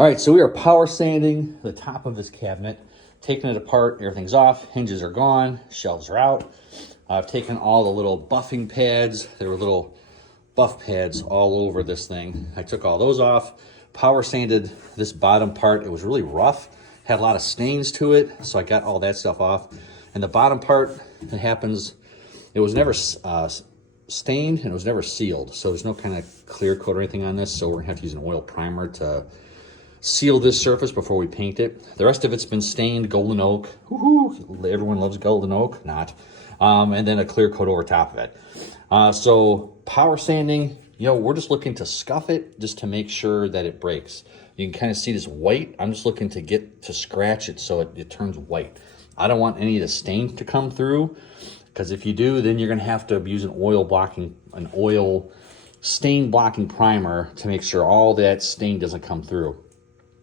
All right, so we are power sanding the top of this cabinet, taking it apart, everything's off, hinges are gone, shelves are out. I've taken all the little buffing pads. There were little buff pads all over this thing. I took all those off, power sanded this bottom part. It was really rough, had a lot of stains to it, so I got all that stuff off. And the bottom part, it happens, it was never stained and it was never sealed. So there's no kind of clear coat or anything on this. So we're gonna have to use an oil primer to seal this surface before we paint it. The rest of it's been stained golden oak. Woohoo! Everyone loves golden oak, not. And then a clear coat over top of it. So power sanding, you know, we're just looking to scuff it just to make sure that it breaks. You can kind of see this white. I'm just looking to get to scratch it so it turns white. I don't want any of the stain to come through, because if you do, then you're gonna have to use an oil stain blocking primer to make sure all that stain doesn't come through.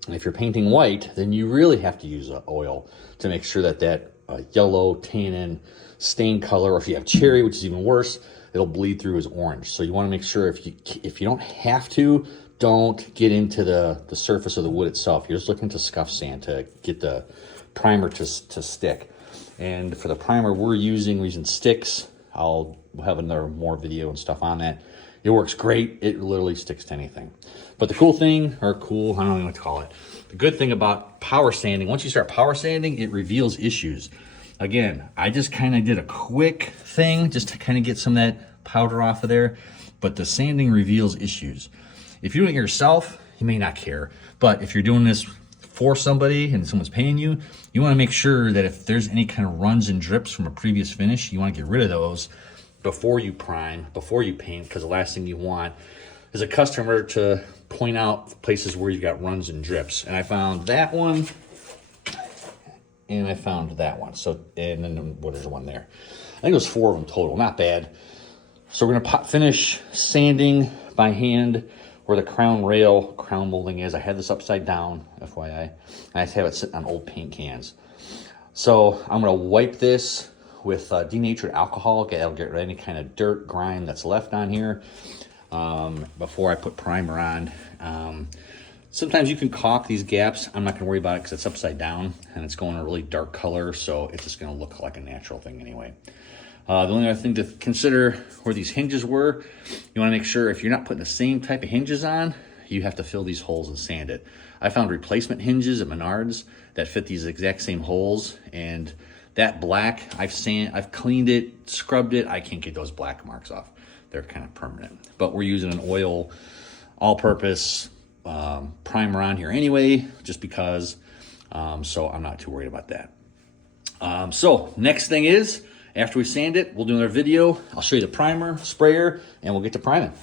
And if you're painting white, then you really have to use oil to make sure that yellow, tannin, stain color, or if you have cherry, which is even worse, it'll bleed through as orange. So you want to make sure if you don't have to, don't get into the surface of the wood itself. You're just looking to scuff sand to get the primer to stick. And for the primer we're using sticks. I'll have another more video and stuff on that. It works great. It literally sticks to anything. But the cool thing, I don't know what to call it. The good thing about power sanding, once you start power sanding, it reveals issues. Again, I just kind of did a quick thing just to kind of get some of that powder off of there. But the sanding reveals issues. If you're doing it yourself, you may not care. But if you're doing this for somebody and someone's paying you, you want to make sure that if there's any kind of runs and drips from a previous finish, you want to get rid of those before you prime, before you paint, because the last thing you want is a customer to point out places where you've got runs and drips. And I found that one, and I found that one. So, and then what is the one there? I think it was 4 of them total, not bad. So we're gonna finish sanding by hand where the crown molding is. I had this upside down, FYI. I just have it sitting on old paint cans. So I'm gonna wipe this with denatured alcohol. That'll get rid of any kind of dirt, grime that's left on here before I put primer on. Sometimes you can caulk these gaps. I'm not gonna worry about it because it's upside down and it's going a really dark color, so it's just gonna look like a natural thing anyway. The only other thing to consider where these hinges were, you wanna make sure if you're not putting the same type of hinges on, you have to fill these holes and sand it. I found replacement hinges at Menards that fit these exact same holes, and that black, I've cleaned it, scrubbed it. I can't get those black marks off. They're kind of permanent. But we're using an oil, all-purpose primer on here anyway, just because. So I'm not too worried about that. So next thing is, after we sand it, we'll do another video. I'll show you the primer, sprayer, and we'll get to priming.